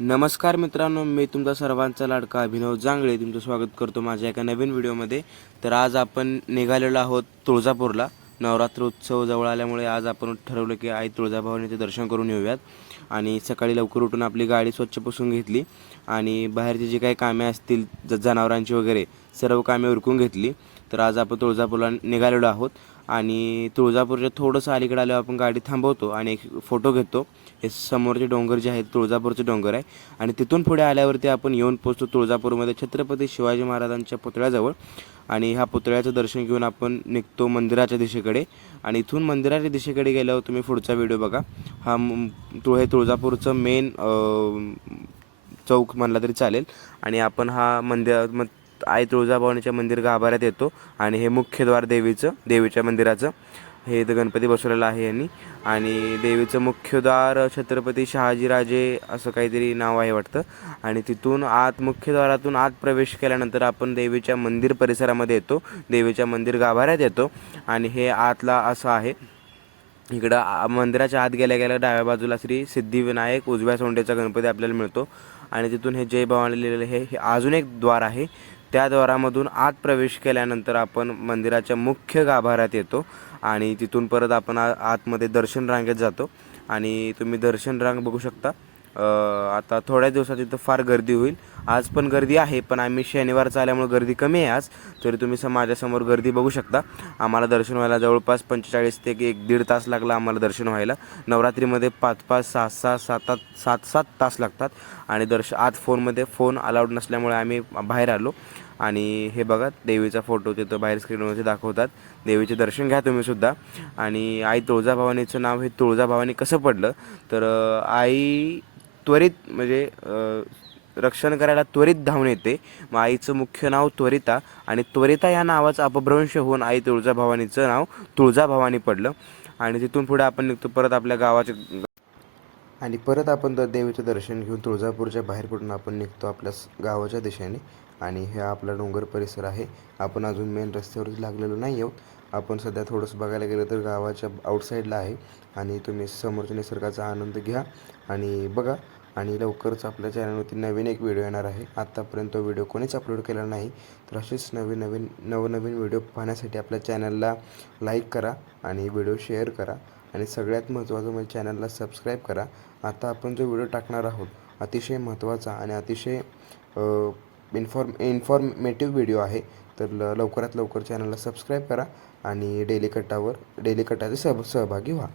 नमस्कार मित्रांनो, मी तुमचा सर्वांचा लाडका अभिनव जांगळे तुमचं स्वागत करतो माझ्या एका नवीन व्हिडिओमध्ये. तर आज आपण निघालेलो आहोत तुळजापूरला. नवरात्र उत्सव जवळ आल्यामुळे आज आपण ठरवलं की आई तुळजाभवानीचे दर्शन करून येऊयात. आणि सकाळी लवकर उठून आपली गाडी स्वच्छ पुसून घेतली आणि बाहेरची जी काही कामे असतील जनावरांची वगैरे सर्व कामे उरकून घेतली. तर आज आपण तुळजापूरला निघालेलो आहोत आणि तुळजापूरच्या थोडंसं अलीकडे आल्यावर आपण गाडी थांबवतो आणि एक फोटो घेतो. हे समोरचे डोंगर जे आहेत तुळजापूरचे डोंगर आहे आणि तिथून पुढे आल्यावरती आपण येऊन पोहोचतो तुळजापूरमध्ये छत्रपती शिवाजी महाराजांच्या पुतळ्याजवळ. आणि ह्या पुतळ्याचं दर्शन घेऊन आपण निघतो मंदिराच्या दिशेकडे. आणि इथून मंदिराच्या दिशेकडे गेल्यावर तुम्ही पुढचा व्हिडिओ बघा. हे तुळजापूरचं मेन चौक म्हणला तरी चालेल. आणि आपण हा आई तुळजाभवानीच्या मंदिर गाभाऱ्यात येतो आणि हे मुख्य द्वार देवीच्या मंदिराचं हे इथं गणपती बसवलेला आहे यांनी. आणि देवीचं मुख्य द्वार छत्रपती शहाजीराजे असं काहीतरी नाव आहे वाटतं. आणि तिथून मुख्य द्वारातून आत प्रवेश केल्यानंतर आपण देवीच्या मंदिर परिसरामध्ये येतो, देवीच्या मंदिर गाभाऱ्यात येतो. आणि हे आतला असं आहे. इकडं मंदिराच्या आत गेल्या गेल्या डाव्या बाजूला श्री सिद्धिविनायक उजव्या सोंडेचा गणपती आपल्याला मिळतो. आणि तिथून हे जय भवानी लिहिलेलं हे अजून एक द्वार आहे. त्या द्वारामधून आत प्रवेश केल्यानंतर आपण मंदिराच्या मुख्य गाभाऱ्यात येतो आणि तिथून परत आपण आतमध्ये दर्शन रांगेत जातो. आणि तुम्ही दर्शन रांग बघू शकता. आता थोड्या दिवसात इथं फार गर्दी होईल. आज पण गर्दी आहे, पण आम्ही शनिवारचा आल्यामुळे गर्दी कमी आहे आज. तरी तुम्ही माझ्यासमोर गर्दी बघू शकता. आम्हाला दर्शन व्हायला जवळपास 45 ते 1-1.5 तास लागला आम्हाला दर्शन व्हायला. नवरात्रीमध्ये 5-5, 6-6, 7-7 तास लागतात. आणि आत फोन अलाउड नसल्यामुळे आम्ही बाहेर आलो. आणि हे बघा देवीचा फोटो तिथं बाहेर स्क्रीनवरती दाखवतात. देवीचे दर्शन घ्या तुम्हीसुद्धा. आणि आई तुळजाभवानीचं नाव हे तुळजाभवानी कसं पडलं तर आई त्वरित म्हणजे रक्षण करायला त्वरित धावून येते. मग आईचं मुख्य नाव त्वरिता आणि त्वरिता या नावाचा अपभ्रंश होऊन आई तुळजाभवानीचं नाव तुळजाभवानी पडलं. आणि तिथून पुढे आपण निघतो परत आपल्या गावाच्या आणि परत आपण देवीचं दर्शन घेऊन तुळजापूरच्या बाहेर पडून आपण निघतो आपल्या गावाच्या दिशेने. आणि हे आपला डोंगर परिसर आहे. आपण अजून मेन रस्त्यावरच लागलेलो नाही आहोत. आपण सध्या थोडंसं बघायला गेलं तर गावाच्या आउटसाईडला आहे. आणि तुम्ही समोरच्या निसर्गाचा आनंद घ्या आणि बघा. आणि लवकरच आपल्या चॅनलवरती नवीन एक व्हिडिओ येणार आहे. आत्तापर्यंत तो व्हिडिओ कोणीच अपलोड केला नाही. तर असेच नवनवीन व्हिडिओ पाहण्यासाठी आपल्या चॅनलला लाईक करा आणि व्हिडिओ शेअर करा. आणि सगळ्यात महत्त्वाचं म्हणजे चॅनलला सबस्क्राईब करा. आता आपण जो व्हिडिओ टाकणार आहोत अतिशय महत्त्वाचा आणि अतिशय इन्फॉर्मेटिव्ह व्हिडिओ आहे. तर लवकरात लवकर चॅनलला सबस्क्राईब करा आणि डेली कटाचे सहभागी व्हा.